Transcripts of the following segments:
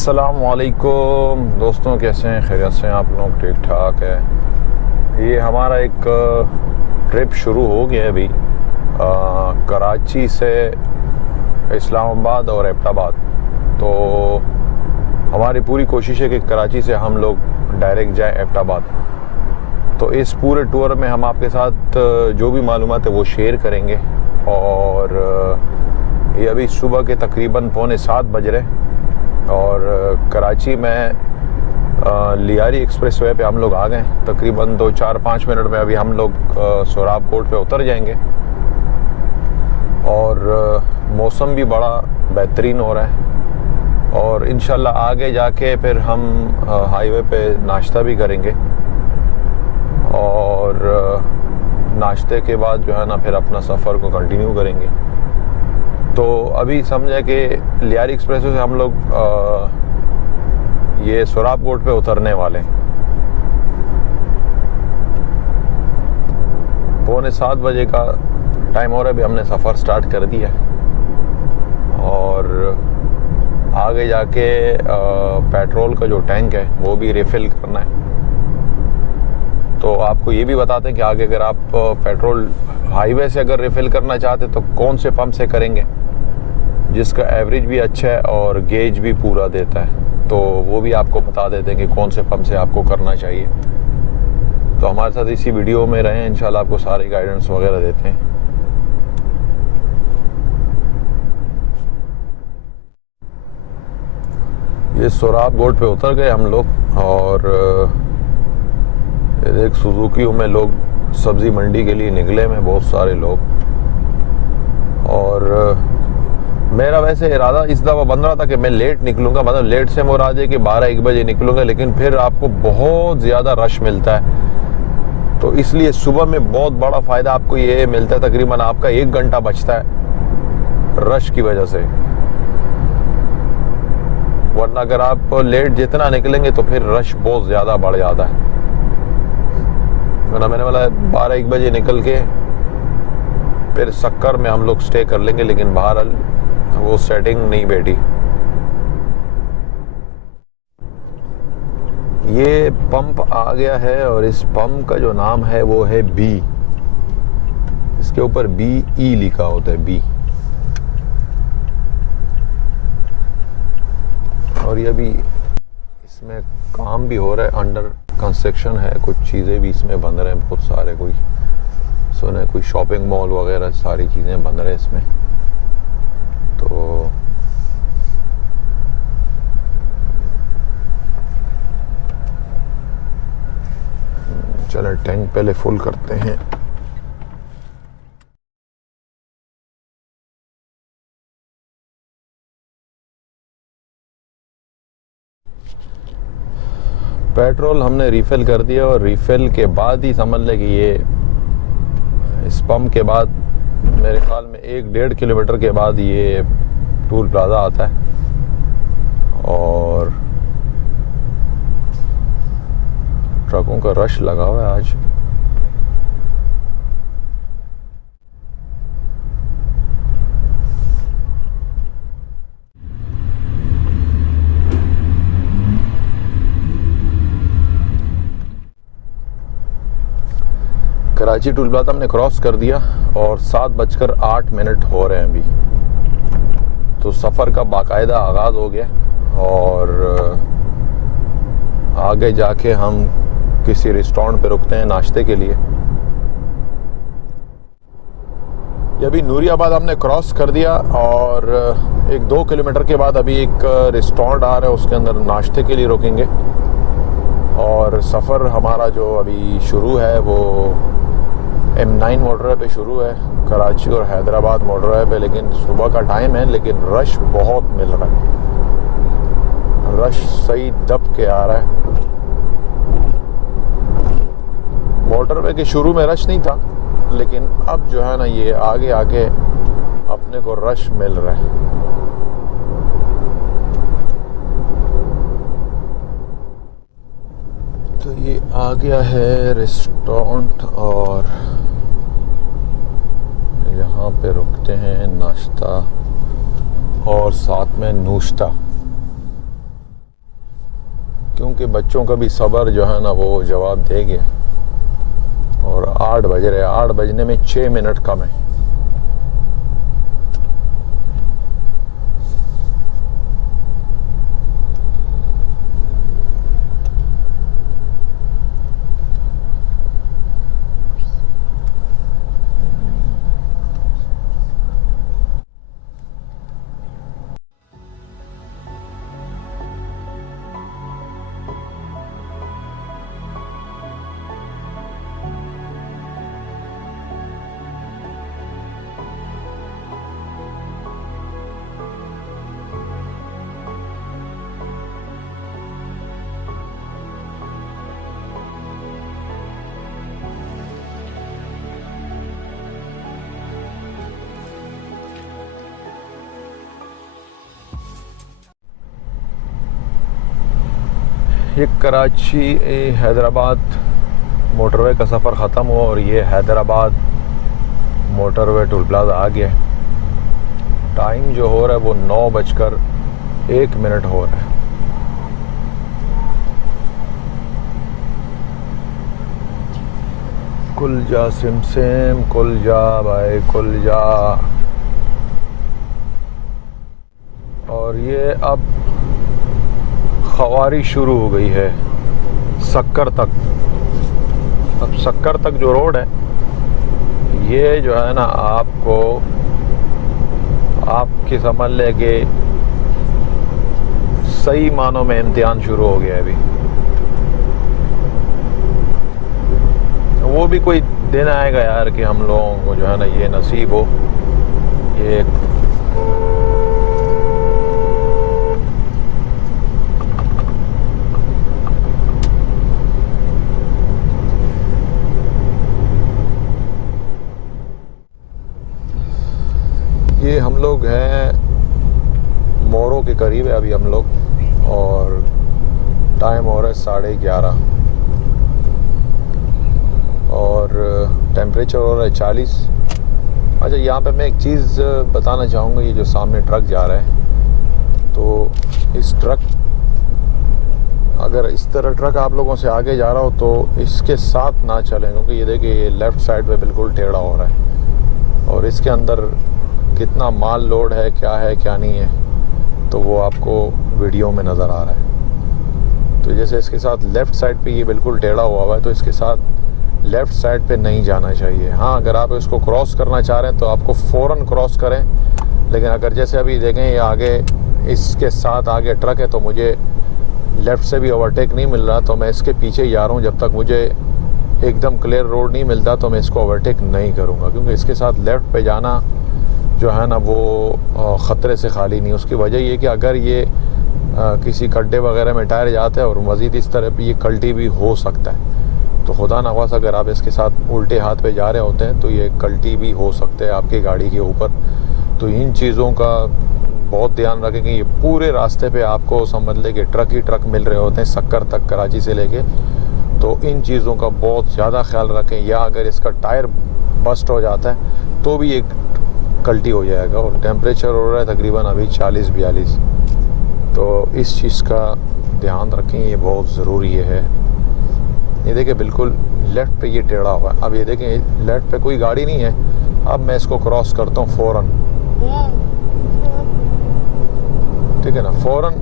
अस्सलामुअलैकुम दोस्तों, कैसे हैं? खैरियत से हैं आप लोग? ठीक ठाक है। ये हमारा एक ट्रिप शुरू हो गया है अभी कराची से इस्लामाबाद और एबटाबाद। तो हमारी पूरी कोशिश है कि कराची से हम लोग डायरेक्ट जाएं एबटाबाद। तो इस पूरे टूर में हम आपके साथ जो भी मालूमात है वो शेयर करेंगे। और ये अभी सुबह के तकरीबन 6:45 बज रहे और कराची में लियारी एक्सप्रेस वे पे हम लोग आ गए। तकरीबन 2-4-5 मिनट में अभी हम लोग सोराब कोट पे उतर जाएंगे। और मौसम भी बड़ा बेहतरीन हो रहा है और इंशाल्लाह आगे जाके फिर हम हाईवे पे नाश्ता भी करेंगे और नाश्ते के बाद जो है ना फिर अपना सफ़र को कंटिन्यू करेंगे। तो अभी समझे कि लियारी एक्सप्रेस से हम लोग ये सोराब कोट पे उतरने वाले हैं। 6:45 बजे का टाइम हो रहा है। अभी हमने सफ़र स्टार्ट कर दिया और आगे जाके पेट्रोल का जो टैंक है वो भी रिफ़िल करना है। तो आपको ये भी बताते हैं कि आगे अगर आप पेट्रोल हाईवे से अगर रिफ़िल करना चाहते तो कौन से पंप से करेंगे जिसका एवरेज भी अच्छा है और गेज भी पूरा देता है। तो वो भी आपको बता देते हैं कि कौन से पंप से आपको करना चाहिए। तो हमारे साथ इसी वीडियो में रहें, इंशाल्लाह आपको सारी गाइडेंस वगैरह देते हैं। ये सोराब कोट पे उतर गए हम लोग और ये देख सुजुकी में लोग सब्ज़ी मंडी के लिए निकले में बहुत सारे लोग। और मेरा वैसे इरादा इस दफ़ा बन रहा था कि मैं लेट निकलूँगा, मतलब लेट से मुराद है कि 12-1 बजे निकलूँगा, लेकिन फिर आपको बहुत ज़्यादा रश मिलता है। तो इसलिए सुबह में बहुत बड़ा फ़ायदा आपको ये मिलता है, तकरीबन आपका 1 घंटा बचता है रश की वजह से। वरना अगर आप लेट जितना निकलेंगे तो फिर रश बहुत ज़्यादा बढ़ जाता है। वरना मैंने बोला 12-1 बजे निकल के फिर सक्कर में हम लोग स्टे कर लेंगे, लेकिन बहरहाल वो सेटिंग नहीं बैठी। ये पंप आ गया है और इस पंप का जो नाम है वो है बी। इसके ऊपर BE लिखा होता है, बी। और ये अभी इसमें काम भी हो रहा है, अंडर कंस्ट्रक्शन है। कुछ चीज़ें भी इसमें बन रहे हैं बहुत सारे, कोई सुने कोई शॉपिंग मॉल वगैरह सारी चीज़ें बन रहे हैं इसमें। तो चलें टैंक पहले फुल करते हैं। पेट्रोल हमने रिफ़िल कर दिया और रिफ़िल के बाद ही समझ लें कि ये इस पंप के बाद मेरे ख्याल में 1-1.5 किलोमीटर के बाद ये टोल प्लाज़ा आता है और ट्रकों का रश लगा हुआ है आज। कराची टोल प्लाज़ा हमने क्रॉस कर दिया और 7:08 हो रहे हैं अभी। तो सफ़र का बाकायदा आगाज़ हो गया और आगे जाके हम किसी रेस्टोरेंट पे रुकते हैं नाश्ते के लिए। ये अभी नूरियाबाद हमने क्रॉस कर दिया और 1-2 किलोमीटर के बाद अभी एक रेस्टोरेंट आ रहा है, उसके अंदर नाश्ते के लिए रुकेंगे। और सफ़र हमारा जो अभी शुरू है वो M9 मोटरवे पे शुरू है, कराची और हैदराबाद मोटरवे पे। लेकिन सुबह का टाइम है, लेकिन रश बहुत मिल रहा है, रश सही दब के आ रहा है। मोटरवे के शुरू में रश नहीं था, लेकिन अब जो है ना ये आगे आके अपने को रश मिल रहा है। तो ये आ गया है रेस्टोरेंट और यहाँ पे रुकते हैं नाश्ता और साथ में नूश्ता। क्योंकि बच्चों का भी सब्र जो है ना वो जवाब देंगे। और 8 बज रहे, 8 बजने में 6 मिनट कम है। ये कराची हैदराबाद मोटरवे का सफ़र ख़त्म हुआ और ये हैदराबाद मोटरवे टोल प्लाजा आ गया। टाइम जो हो रहा है वो 9:01 हो रहा है। कुल जा सिमसिम, कुल जा भाई कुल जा। और ये अब ख़वारी शुरू हो गई है सक्कर तक। अब सक्कर तक जो रोड है ये जो है ना आपकी समझ ले कि सही मानों में इम्तिहान शुरू हो गया है अभी। वो भी कोई दिन आएगा यार कि हम लोगों को जो है ना ये नसीब हो। ये हम लोग हैं मोरो के करीब है अभी हम लोग, और टाइम हो रहा है 11:30 और टेम्परेचर हो रहा है 40। अच्छा, यहाँ पे मैं एक चीज़ बताना चाहूँगा। ये जो सामने ट्रक जा रहा है, तो इस ट्रक अगर इस तरह ट्रक आप लोगों से आगे जा रहा हो तो इसके साथ ना चलें, क्योंकि ये देखिए ये लेफ़्ट साइड पे बिल्कुल टेढ़ा हो रहा है और इसके अंदर कितना माल लोड है क्या नहीं है, तो वो आपको वीडियो में नज़र आ रहा है। तो जैसे इसके साथ लेफ़्ट साइड पे ये बिल्कुल टेढ़ा हुआ है, तो इसके साथ लेफ़्ट साइड पे नहीं जाना चाहिए। हाँ, अगर आप इसको क्रॉस करना चाह रहे हैं तो आपको फ़ौरन क्रॉस करें, लेकिन अगर जैसे अभी देखें ये आगे इसके साथ आगे ट्रक है तो मुझे लेफ़्ट से भी ओवरटेक नहीं मिल रहा, तो मैं इसके पीछे ही जा रहा हूँ। जब तक मुझे एकदम क्लियर रोड नहीं मिलता तो मैं इसको ओवरटेक नहीं करूँगा, क्योंकि इसके साथ लेफ़्ट पे जाना जो है ना वो ख़तरे से खाली नहीं। उसकी वजह ये कि अगर ये किसी गड्ढे वगैरह में टायर जाते हैं और मज़ीद इस तरह पे ये कल्टी भी हो सकता है, तो खुदा न खास्ता अगर आप इसके साथ उल्टे हाथ पे जा रहे होते हैं तो ये कल्टी भी हो सकते हैं आपकी गाड़ी के ऊपर। तो इन चीज़ों का बहुत ध्यान रखें कि ये पूरे रास्ते पे आपको समझ लें कि ट्रक ही ट्रक मिल रहे होते हैं सक्कर तक, कराची से लेके। तो इन चीज़ों का बहुत ज़्यादा ख्याल रखें, या अगर इसका टायर बस्ट हो जाता है तो भी एक कल्टी हो जाएगा। और टेम्परेचर हो रहा है तकरीबन अभी 40-42, तो इस चीज़ का ध्यान रखें, ये बहुत ज़रूरी है। ये देखें बिल्कुल लेफ़्ट पे ये टेढ़ा हुआ है। अब ये देखें लेफ़्ट पे कोई गाड़ी नहीं है, अब मैं इसको क्रॉस करता हूँ फ़ौरन, ठीक है ना। फ़ौरन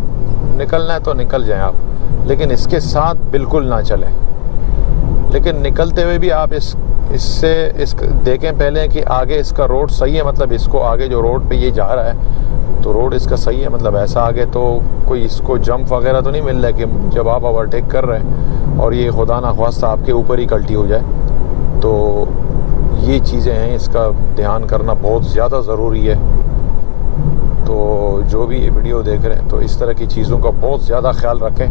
निकलना है तो निकल जाएं आप, लेकिन इसके साथ बिल्कुल ना चलें। लेकिन निकलते हुए भी आप इससे देखें पहले कि आगे इसका रोड सही है, मतलब इसको आगे जो रोड पे ये जा रहा है तो रोड इसका सही है, मतलब ऐसा आगे तो कोई इसको जंप वगैरह तो नहीं मिल रहा है कि जब आप ओवरटेक कर रहे हैं और ये खुदा ना ख्वास्ता आपके ऊपर ही कल्टी हो जाए। तो ये चीज़ें हैं, इसका ध्यान करना बहुत ज़्यादा ज़रूरी है। तो जो भी ये वीडियो देख रहे हैं तो इस तरह की चीज़ों का बहुत ज़्यादा ख्याल रखें।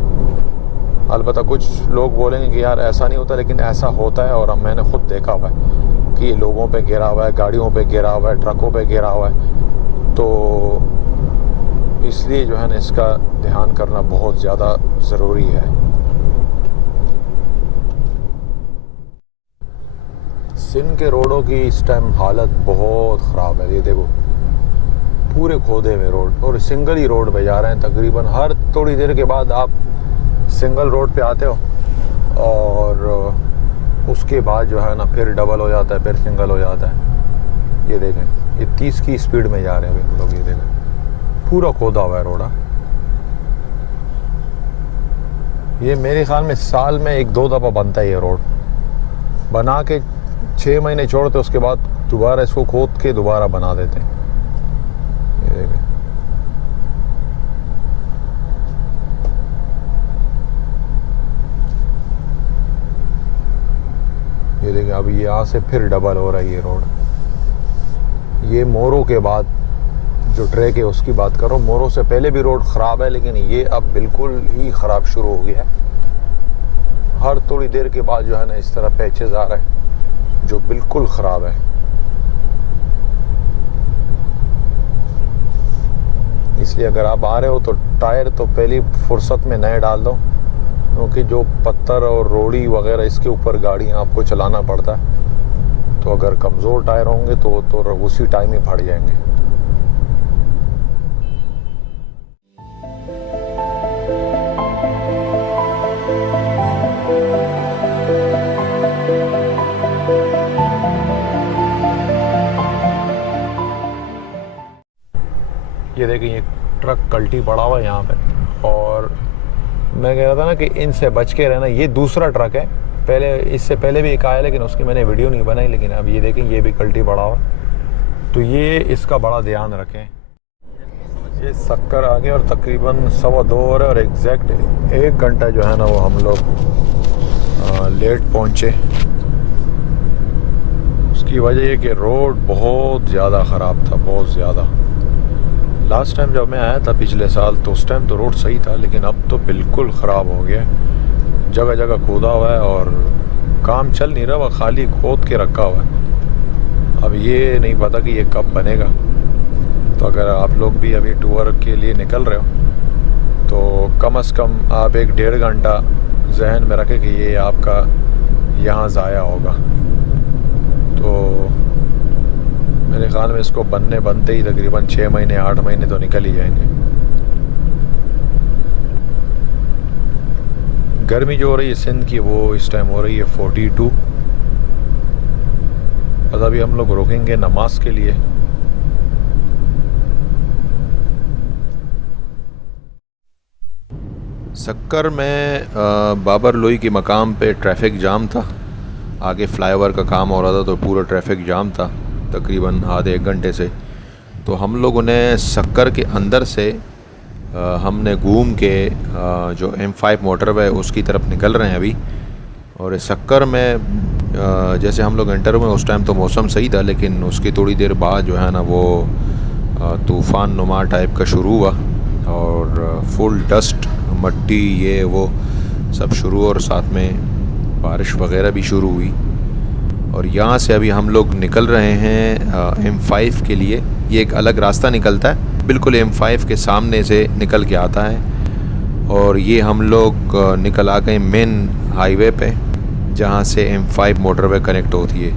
अलबत्ता कुछ लोग बोलेंगे कि यार ऐसा नहीं होता, लेकिन ऐसा होता है और अब मैंने ख़ुद देखा हुआ है कि ये लोगों पे गिरा हुआ है, गाड़ियों पे गिरा हुआ है, ट्रकों पे गिरा हुआ है। तो इसलिए जो है ना इसका ध्यान करना बहुत ज़्यादा ज़रूरी है। सिंध के रोडों की इस टाइम हालत बहुत ख़राब है। ये देखो पूरे खोदे हुए रोड, और सिंगल ही रोड पे जा रहे हैं तकरीबन। हर थोड़ी देर के बाद आप सिंगल रोड पे आते हो और उसके बाद जो है ना फिर डबल हो जाता है, फिर सिंगल हो जाता है। ये देखें, ये 30 की स्पीड में जा रहे हैं अभी हम लोग। ये देखें, पूरा खोदा हुआ है रोड। ये मेरे ख्याल में साल में 1-2 दफ़ा बनता है ये रोड। बना के 6 महीने छोड़ते, उसके बाद दोबारा इसको खोद के दोबारा बना देते हैं। ये देखें, ये देखिए अभी यहाँ से फिर डबल हो रहा है ये रोड। ये मोरो के बाद जो ट्रैक है उसकी बात करो। मोरो से पहले भी रोड ख़राब है, लेकिन ये अब बिल्कुल ही ख़राब शुरू हो गया है। हर थोड़ी देर के बाद जो है ना इस तरह पैचेस आ रहे हैं जो बिल्कुल ख़राब है। इसलिए अगर आप आ रहे हो तो टायर तो पहली फुर्सत में नए डाल दो, क्योंकि जो पत्थर और रोड़ी वगैरह इसके ऊपर गाड़ियाँ आपको चलाना पड़ता है। तो अगर कमज़ोर टायर होंगे तो उसी टाइम ही फट जाएंगे। ये देखिए, ये ट्रक कल्टी पड़ा हुआ है यहाँ पे। और मैं कह रहा था ना कि इनसे बच के रहना। ये दूसरा ट्रक है, पहले इससे पहले भी एक आया, लेकिन उसकी मैंने वीडियो नहीं बनाई। लेकिन अब ये देखें, ये भी कल्टी पड़ा हुआ, तो ये इसका बड़ा ध्यान रखें। ये शक्कर आ गए और तकरीबन 1:15 हो रहे और एग्जैक्ट 1 घंटा जो है ना वो हम लोग लेट पहुँचे। उसकी वजह ये कि रोड बहुत ज़्यादा ख़राब था, बहुत ज़्यादा। लास्ट टाइम जब मैं आया था पिछले साल तो उस टाइम तो रोड सही था, लेकिन अब तो बिल्कुल ख़राब हो गया। जगह जगह खोदा हुआ है और काम चल नहीं रहा, वह खाली खोद के रखा हुआ है। अब ये नहीं पता कि ये कब बनेगा। तो अगर आप लोग भी अभी टूर के लिए निकल रहे हो तो कम से कम आप 1-1.5 घंटा जहन में रखें कि ये आपका यहाँ ज़ाया होगा। तो मेरे ख्याल में इसको बनते ही तकरीबन 6 महीने 8 महीने तो निकल ही जाएंगे। गर्मी जो हो रही है सिंध की वो इस टाइम हो रही है 42। बस अभी हम लोग रुकेंगे नमाज के लिए। शक्कर में बाबर लोई के मकाम पे ट्रैफिक जाम था। आगे फ्लाईओवर का काम हो रहा था तो पूरा ट्रैफिक जाम था तकरीबन आधे 1 घंटे से। तो हम लोगों ने शक्कर के अंदर से हमने घूम के जो M5 मोटरवे उसकी तरफ निकल रहे हैं अभी। और शक्कर में जैसे हम लोग एंटर हुए उस टाइम तो मौसम सही था, लेकिन उसकी थोड़ी देर बाद जो है ना वो तूफ़ान नुमा टाइप का शुरू हुआ और फुल डस्ट, मट्टी, ये वो सब शुरू, और साथ में बारिश वगैरह भी शुरू हुई। और यहाँ से अभी हम लोग निकल रहे हैं M5 के लिए। ये एक अलग रास्ता निकलता है, बिल्कुल M5 के सामने से निकल के आता है। और ये हम लोग निकल आ गए मेन हाईवे पे, जहाँ से M5 मोटरवे कनेक्ट होती है।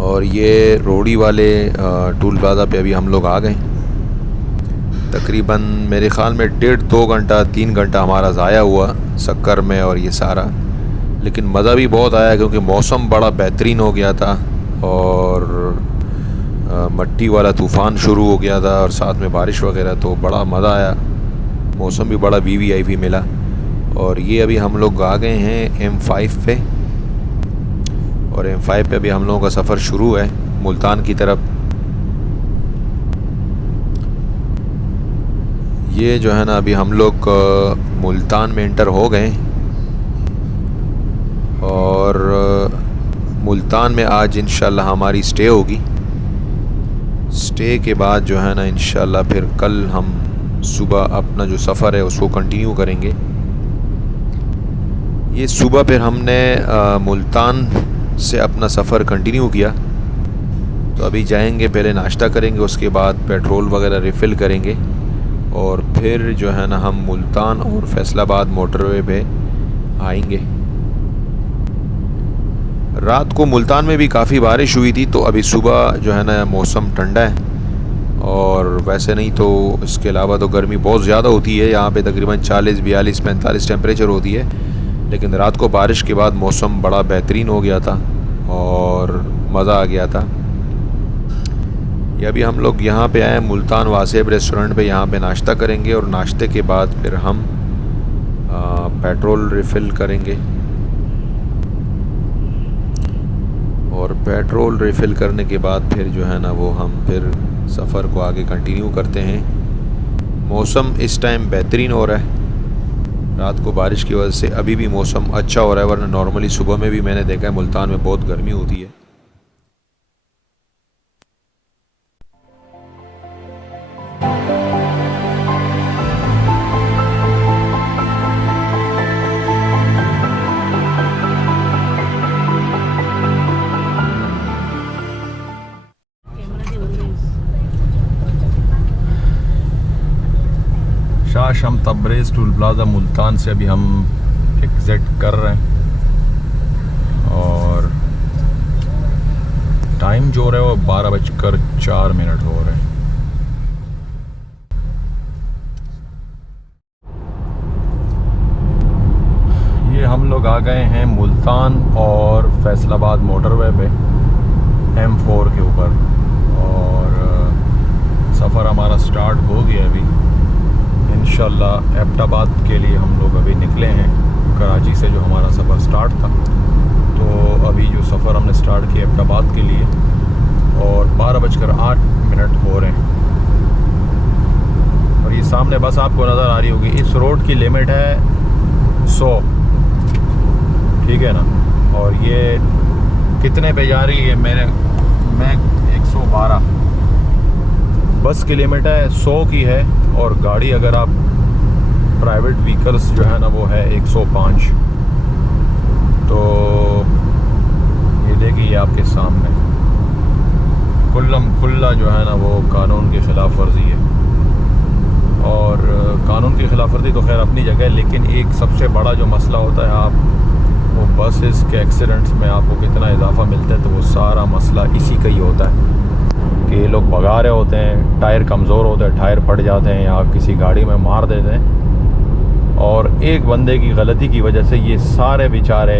और ये रोड़ी वाले टूल प्लाजा पे अभी हम लोग आ गए। तकरीबन मेरे ख़्याल में 1.5-2 घंटा 3 घंटा हमारा ज़ाया हुआ शक्कर में और ये सारा। लेकिन मज़ा भी बहुत आया क्योंकि मौसम बड़ा बेहतरीन हो गया था और मट्टी वाला तूफ़ान शुरू हो गया था और साथ में बारिश वगैरह, तो बड़ा मज़ा आया। मौसम भी बड़ा VVIP मिला। और ये अभी हम लोग आ गए हैं M5 पे, और M5 पे अभी हम लोगों का सफ़र शुरू है मुल्तान की तरफ। ये जो है ना अभी हम लोग मुल्तान में इंटर हो गए और मुल्तान में आज इंशाल्लाह हमारी स्टे होगी। स्टे के बाद जो है ना इंशाल्लाह फिर कल हम सुबह अपना जो सफ़र है उसको कंटिन्यू करेंगे। ये सुबह फिर हमने मुल्तान से अपना सफ़र कंटिन्यू किया। तो अभी जाएंगे, पहले नाश्ता करेंगे, उसके बाद पेट्रोल वगैरह रिफ़िल करेंगे और फिर जो है ना हम मुल्तान और फैसलाबाद मोटरवे पे आएंगे। रात को मुल्तान में भी काफ़ी बारिश हुई थी, तो अभी सुबह जो है ना मौसम ठंडा है और वैसे नहीं तो इसके अलावा तो गर्मी बहुत ज़्यादा होती है यहाँ पे, तकरीबन 40, 42, 45 टेम्परेचर होती है। लेकिन रात को बारिश के बाद मौसम बड़ा बेहतरीन हो गया था और मज़ा आ गया था। ये अभी हम लोग यहाँ पे आए मुल्तान वासेब रेस्टोरेंट पे, यहाँ पे नाश्ता करेंगे और नाश्ते के बाद फिर हम पेट्रोल रिफ़िल करेंगे। और पेट्रोल रिफ़िल करने के बाद फिर जो है ना वो हम फिर सफ़र को आगे कंटिन्यू करते हैं। मौसम इस टाइम बेहतरीन हो रहा है, रात को बारिश की वजह से अभी भी मौसम अच्छा हो रहा है, वरना नॉर्मली सुबह में भी मैंने देखा है मुल्तान में बहुत गर्मी होती है। शाम तब्रेज़ टूल प्लाजा मुल्तान से अभी हम एग्ज़िट कर रहे हैं और टाइम जो हो रहा है वो 12:04 हो रहे हैं। ये हम लोग आ गए हैं मुल्तान और फैसलाबाद मोटरवे पे M4 के ऊपर और सफ़र हमारा स्टार्ट हो गया अभी। इंशाल्लाह एबटाबाद के लिए हम लोग अभी निकले हैं कराची से, जो हमारा सफ़र स्टार्ट था। तो अभी जो सफ़र हमने स्टार्ट किया एबटाबाद के लिए और 12:08 हो रहे हैं। और ये सामने बस आपको नज़र आ रही होगी, इस रोड की लिमिट है 100, ठीक है ना। और ये कितने पे जा रही है मैं 112। बस की लिमिट है 100 की है और गाड़ी अगर आप प्राइवेट व्हीकल्स जो है ना वो है 105। तो ये देखिए आपके सामने कुल्लम खुल्ला जो है ना वो कानून की ख़िलाफ़ वर्जी है। और कानून की ख़िलाफ़ वर्जी तो खैर अपनी जगह है, लेकिन एक सबसे बड़ा जो मसला होता है, आप वो बसेस के एक्सीडेंट्स में आपको कितना इजाफा मिलता है, तो वो सारा मसला इसी का ही होता है कि ये लोग भगा रहे होते हैं, टायर कमज़ोर होते हैं, टायर फट जाते हैं या किसी गाड़ी में मार देते हैं और एक बंदे की गलती की वजह से ये सारे बेचारे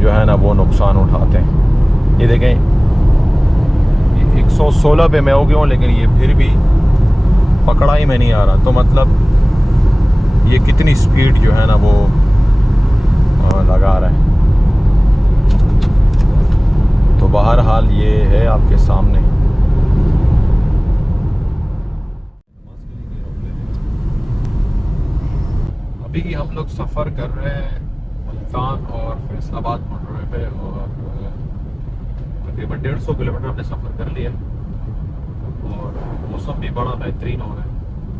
जो है ना वो नुकसान उठाते हैं। ये देखें 116 पे मैं हो गया हूँ, लेकिन ये फिर भी पकड़ा ही में नहीं आ रहा। तो मतलब ये कितनी स्पीड जो है ना वो लगा रहा है। तो बहरहाल ये है आपके सामने। अभी हम लोग सफ़र कर रहे हैं मुल्तान और फैसलाबाद मोटरवे पे और तकरीबन 150 किलोमीटर हमने सफ़र कर लिया और मौसम भी बड़ा बेहतरीन हो रहा है।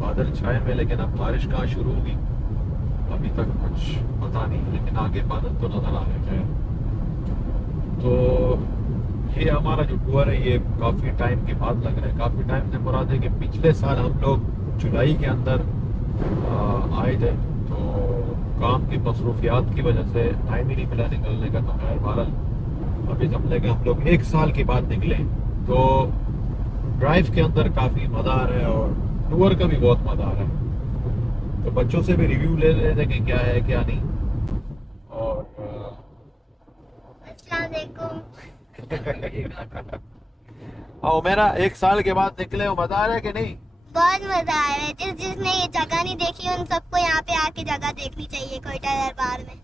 बादल छाए हुए, लेकिन अब बारिश कहाँ शुरू होगी अभी तक कुछ पता नहीं, लेकिन आगे बादल तो नज़र आ रहे हैं। तो ये हमारा जो टूर है ये काफ़ी टाइम के बाद लग रहा है। काफ़ी टाइम से मुराद है कि पिछले साल हम लोग जुलाई के अंदर आए थे, तो काम की मसरूफियात की वजह से टाइम ही नहीं मिला निकलने का। तो खैर बहरहाल अभी समझे कि हम लोग 1 साल के बाद निकले, तो ड्राइव के अंदर काफ़ी मज़ा आ रहा है और टूर का भी बहुत मज़ा आ रहा है। तो बच्चों से भी रिव्यू ले रहे थे कि क्या है क्या नहीं। और आओ मेरा 1 साल के बाद निकले हो, मजा आ रहा है कि नहीं? बहुत मजा आ रहा है। जिसने ये जगह नहीं देखी उन सबको यहाँ पे आके जगह देखनी चाहिए कोयटा दरबार में।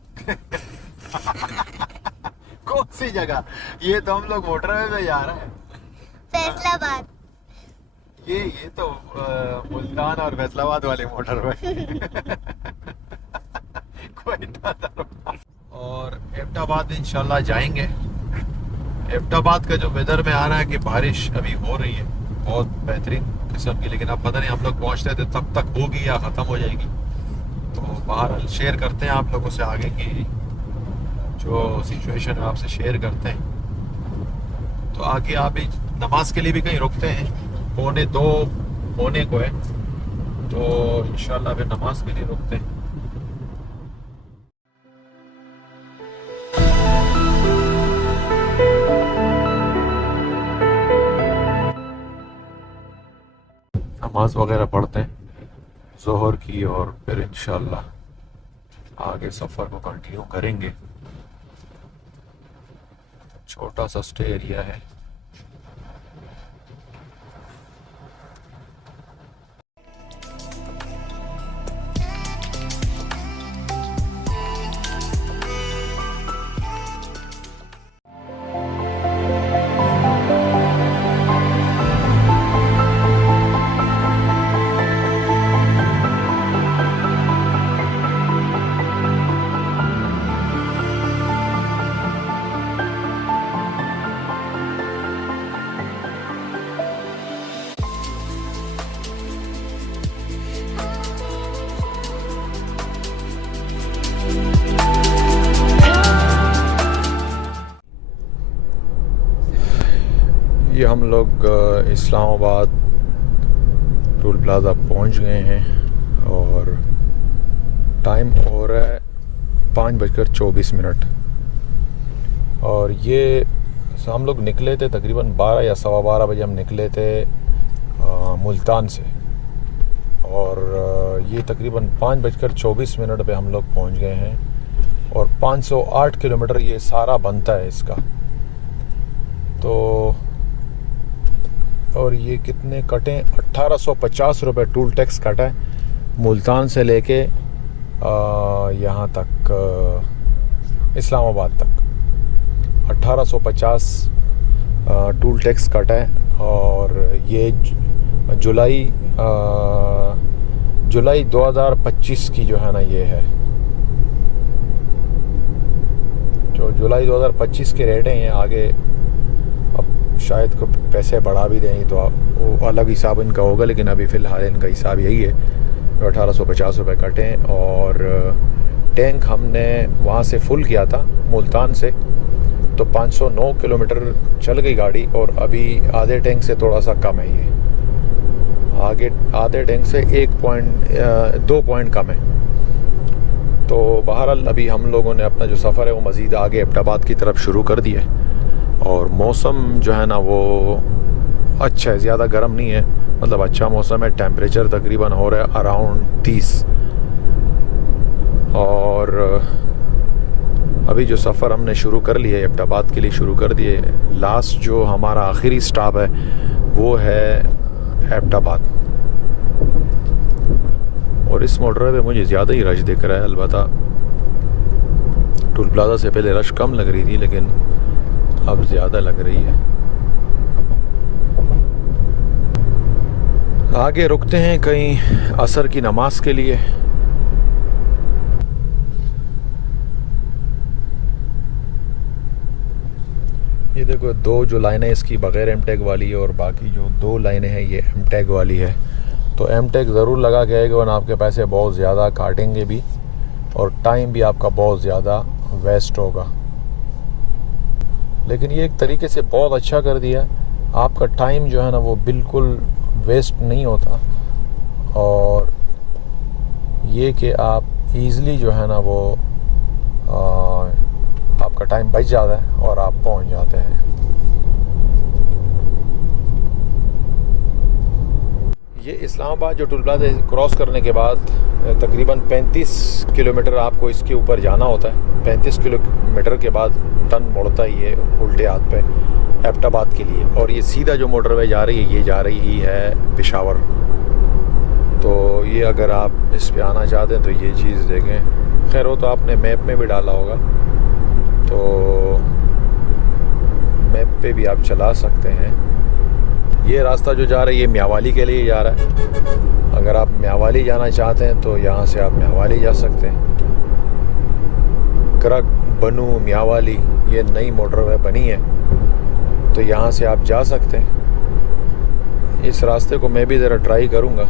कौन सी जगह? ये तो हम लोग मोटरवे में जा रहे हैं, फैसलाबाद। ये तो मुल्तान और फैसलाबाद वाले मोटरवे। कोयटा दरबार और एबटाबाद इंशाल्लाह जाएंगे। एबटाबाद का जो वेदर में आ रहा है कि बारिश अभी हो रही है बहुत बेहतरीन किस्म की, लेकिन अब पता नहीं हम लोग पहुंचते थे तब तक होगी या ख़त्म हो जाएगी। तो बहरहाल शेयर करते हैं आप लोगों से आगे की जो सिचुएशन है आपसे शेयर करते हैं। तो आगे आप नमाज के लिए भी कहीं रुकते हैं, 1:45 होने को है, तो इंशाल्लाह फिर नमाज के लिए रुकते हैं। नमाज वगैरह पढ़ते हैं ज़ोहर की, और फिर इंशाल्लाह आगे सफ़र को कंटिन्यू करेंगे। छोटा सा स्टे एरिया है। ये हम लोग इस्लामाबाद टोल प्लाज़ा पहुंच गए हैं और टाइम हो रहा है 5:24। और ये हम लोग निकले थे तकरीबन 12 या 12:15 बजे हम निकले थे मुल्तान से, और ये तकरीबन 5:24 पे हम लोग पहुंच गए हैं। और 508 किलोमीटर ये सारा बनता है इसका। तो और ये कितने कटे, 1850 रुपये टूल टैक्स कटा है मुल्तान से लेके यहाँ तक इस्लामाबाद तक 1850 टूल टैक्स कटा है। और ये जुलाई 2025 की जो है ना ये है, जो जुलाई 2025 के रेट हैं। ये आगे शायद को पैसे बढ़ा भी दें तो वो अलग हिसाब इनका होगा, लेकिन अभी फ़िलहाल इनका हिसाब यही है, 1850 रुपये कटें। और टैंक हमने वहाँ से फुल किया था मुल्तान से, तो 509 किलोमीटर चल गई गाड़ी, और अभी आधे टैंक से थोड़ा सा कम है ये, आगे आधे टैंक से 2 पॉइंट कम है। तो बहरहाल अभी हम लोगों ने अपना जो सफ़र है वो मज़ीद आगे एबटाबाद की तरफ शुरू कर दिया है। और मौसम जो है ना वो अच्छा है, ज़्यादा गर्म नहीं है, मतलब अच्छा मौसम है। टेम्परेचर तकरीबन हो रहा है अराउंड 30। और अभी जो सफ़र हमने शुरू कर लिया है एबटाबाद के लिए शुरू कर दिए। लास्ट जो हमारा आखिरी स्टॉप है वो है एबटाबाद। और इस मोटरवे पे मुझे ज़्यादा ही रश दिख रहा है। अलबत्ता टोल प्लाज़ा से पहले रश कम लग रही थी, लेकिन अब ज़्यादा लग रही है। आगे रुकते हैं कहीं असर की नमाज के लिए। ये देखो 2 जो लाइनें इसकी बग़ैर एमटेग वाली है, और बाकी जो 2 लाइनें हैं ये एमटेग वाली है। तो एमटेग ज़रूर लगा के आएगा, वरना आपके पैसे बहुत ज़्यादा काटेंगे भी, और टाइम भी आपका बहुत ज़्यादा वेस्ट होगा। लेकिन ये एक तरीके से बहुत अच्छा कर दिया, आपका टाइम जो है ना वो बिल्कुल वेस्ट नहीं होता, और ये कि आप इजीली जो है ना वो आपका टाइम बच जाता है और आप पहुंच जाते हैं। ये इस्लामाबाद जो टोल प्लाज़ा क्रॉस करने के बाद तकरीबन 35 किलोमीटर आपको इसके ऊपर जाना होता है। 35 किलोमीटर के बाद टर्न मुड़ता ही है उल्टे हाथ पे एबटाबाद के लिए, और ये सीधा जो मोटरवे जा रही है ये जा रही है पेशावर। तो ये अगर आप इस पे आना चाहते हैं तो ये चीज़ देखें। खैर वो तो आपने मैप में भी डाला होगा, तो मैप पे भी आप चला सकते हैं। ये रास्ता जो जा रहा है ये म्यावाली के लिए जा रहा है। अगर आप म्यावाली जाना चाहते हैं तो यहाँ से आप म्यावाली जा सकते हैं। करक, बनू, म्यावाली ये नई मोटरवे बनी है, तो यहाँ से आप जा सकते हैं। इस रास्ते को मैं भी ज़रा ट्राई करूँगा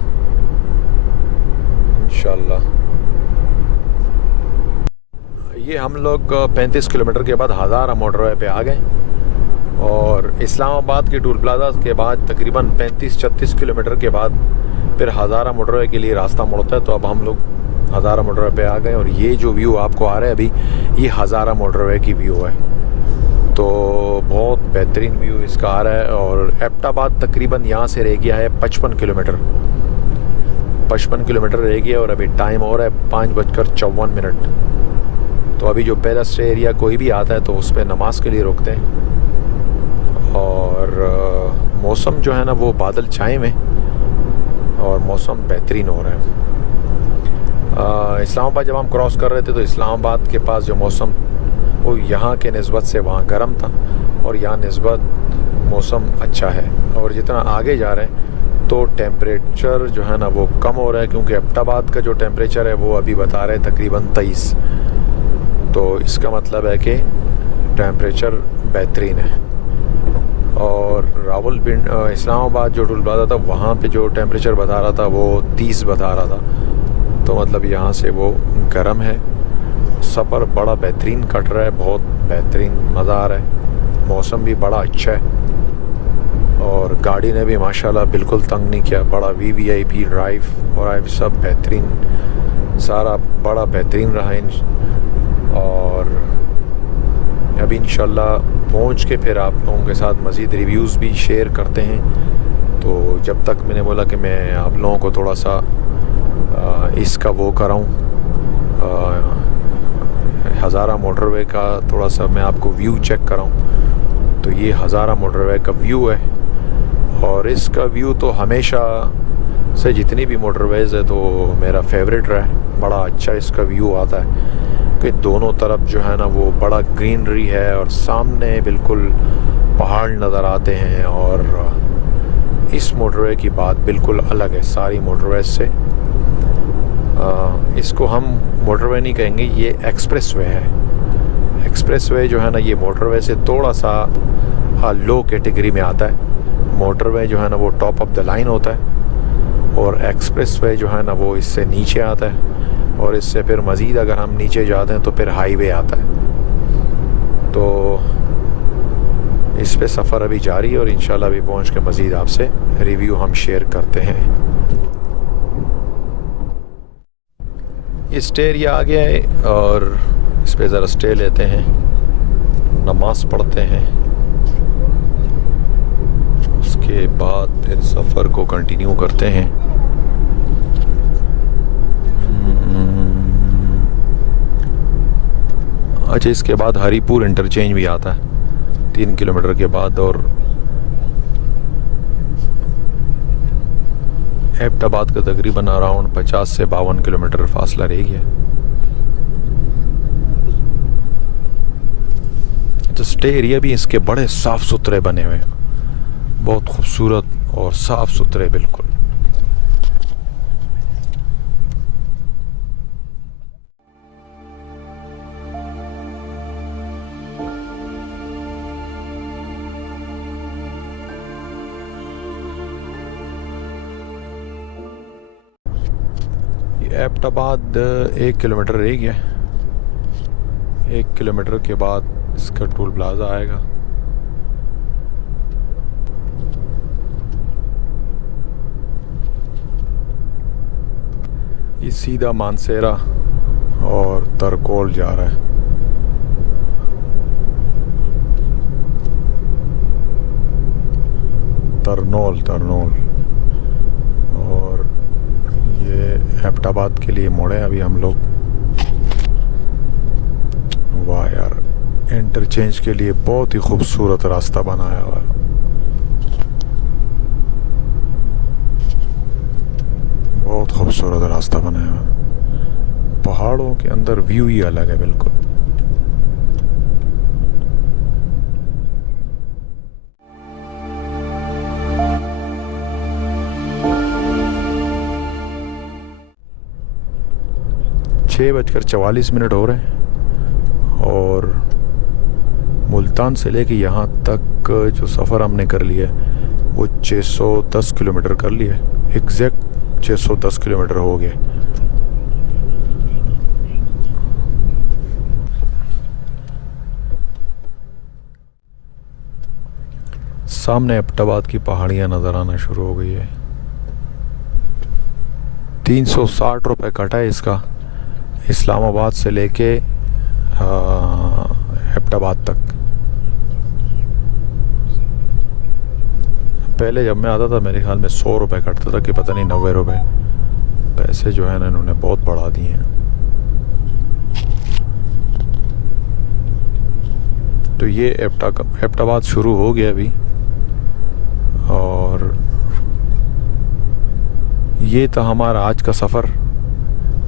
इंशाल्लाह। ये हम लोग 35 किलोमीटर के बाद हज़ारा मोटरवे पे आ गए, और इस्लामाबाद के टोल प्लाज़ा के बाद तकरीबन 35-36 किलोमीटर के बाद फिर हज़ारा मोटरवे के लिए रास्ता मुड़ता है। तो अब हम लोग हज़ारा मोटरवे पे आ गए, और ये जो व्यू आपको आ रहा है अभी ये हज़ारा मोटरवे की व्यू है। तो बहुत बेहतरीन व्यू इसका आ रहा है। और एबटाबाद तकरीबन यहाँ से रह गया है 55 किलोमीटर। 55 किलोमीटर रह गया और अभी टाइम हो रहा है 5:54। तो अभी जो पहला स्टे एरिया कोई भी आता है तो उस पर नमाज के लिए रुकते हैं। और मौसम जो है ना वो बादल छाए में और मौसम बेहतरीन हो रहा है। इस्लामाबाद जब हम क्रॉस कर रहे थे तो इस्लामाबाद के पास जो मौसम वो यहाँ के निस्बत से वहाँ गर्म था और यहाँ निस्बत मौसम अच्छा है। और जितना आगे जा रहे हैं तो टेम्परेचर जो है ना वो कम हो रहा है, क्योंकि एबटाबाद का जो टेम्परेचर है वो अभी बता रहे हैं तकरीबन 23। तो इसका मतलब है कि टेम्परेचर बेहतरीन है। और रावलपिंडी इस्लामाबाद जो टूल प्लाजा था वहाँ पे जो टेम्परेचर बता रहा था वो 30 बता रहा था। तो मतलब यहाँ से वो गर्म है। सफ़र बड़ा बेहतरीन कट रहा है, बहुत बेहतरीन मज़ा आ रहा है। मौसम भी बड़ा अच्छा है और गाड़ी ने भी माशाल्लाह बिल्कुल तंग नहीं किया। बड़ा VVIP ड्राइव और सब बेहतरीन, सारा बड़ा बेहतरीन रहा। और अभी इंशाल्लाह पहुँच के फिर आप लोगों के साथ मज़ीद रिव्यूज़ भी शेयर करते हैं। तो जब तक मैंने बोला कि मैं आप लोगों को थोड़ा सा इसका वो कराऊँ, हज़ारा मोटरवे का थोड़ा सा मैं आपको व्यू चेक कराऊँ। तो ये हज़ारा मोटरवे का व्यू है और इसका व्यू तो हमेशा से जितनी भी मोटरवेज़ है तो मेरा फेवरेट रहा है। बड़ा अच्छा इसका व्यू आता है कि दोनों तरफ जो है ना वो बड़ा ग्रीनरी है और सामने बिल्कुल पहाड़ नज़र आते हैं। और इस मोटरवे की बात बिल्कुल अलग है सारी मोटरवेज़ से। इसको हम मोटरवे नहीं कहेंगे, ये एक्सप्रेसवे है। एक्सप्रेसवे जो है ना ये मोटरवे से थोड़ा सा लो कैटेगरी में आता है। मोटरवे जो है ना वो टॉप ऑफ द लाइन होता है और एक्सप्रेसवे जो है ना वो इससे नीचे आता है। और इससे फिर मज़ीद अगर हम नीचे जाते हैं तो फिर हाईवे आता है। तो इस पे सफ़र अभी जारी है और इंशाल्लाह अभी पहुंच के मज़ीद आपसे रिव्यू हम शेयर करते हैं। ये स्टे एरिया आ गया है और इस पे ज़रा स्टे लेते हैं, नमाज पढ़ते हैं, उसके बाद फिर सफ़र को कंटिन्यू करते हैं। अच्छा, इसके बाद हरीपुर इंटरचेंज भी आता है 3 किलोमीटर के बाद और एबटाबाद का तकरीबन अराउंड 50 से 52 किलोमीटर फासला रह गया। तो स्टे एरिया भी इसके बड़े साफ़ सुथरे बने हुए हैं, बहुत खूबसूरत और साफ़ सुथरे बिल्कुल। एबटाबाद 1 किलोमीटर रह गया। 1 किलोमीटर के बाद इसका टोल प्लाजा आएगा। ये सीधा मानसेरा और तरकोल जा रहा है। तरनोल और ये एबटाबाद के लिए मोड़े अभी हम लोग। वाह यार, इंटरचेंज के लिए बहुत ही खूबसूरत रास्ता बनाया हुआ है। बहुत खूबसूरत रास्ता बनाया हुआ है। पहाड़ों के अंदर व्यू ही अलग है बिल्कुल। छः 6:44 हो रहे हैं और मुल्तान से लेके यहाँ तक जो सफ़र हमने कर लिया वो 610 किलोमीटर कर लिया। एग्जैक्ट 610 किलोमीटर हो गए। सामने एबटाबाद की पहाड़ियाँ नज़र आना शुरू हो गई है। 360 रुपये कटा है इसका, इस्लामाबाद से लेके एबटाबाद तक। पहले जब मैं आता था मेरे ख्याल में 100 रुपये कटता था कि पता नहीं 90 रुपये। पैसे जो है ना इन्होंने बहुत बढ़ा दिए हैं। तो ये एबटाबाद शुरू हो गया अभी, और ये था हमारा आज का सफ़र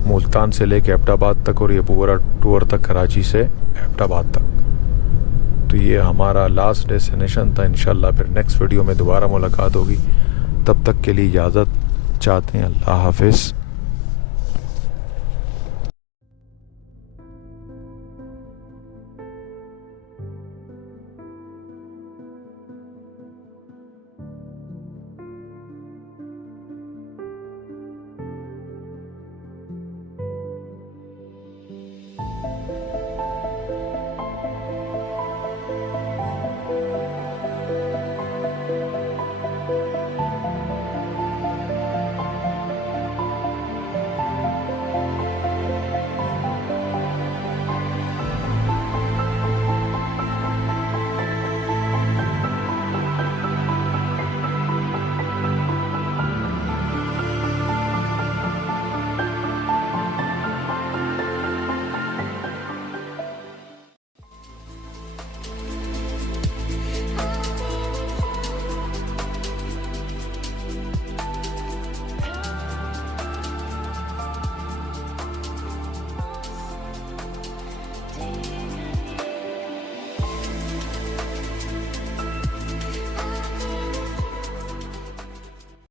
मुल्तान से लेके एबटाबाद तक, और ये पूरा टूर तक कराची से एबटाबाद तक। तो ये हमारा लास्ट डेस्टिनेशन था। इंशाल्लाह फिर नेक्स्ट वीडियो में दोबारा मुलाकात होगी। तब तक के लिए इजाज़त चाहते हैं। अल्लाह हाफिज़।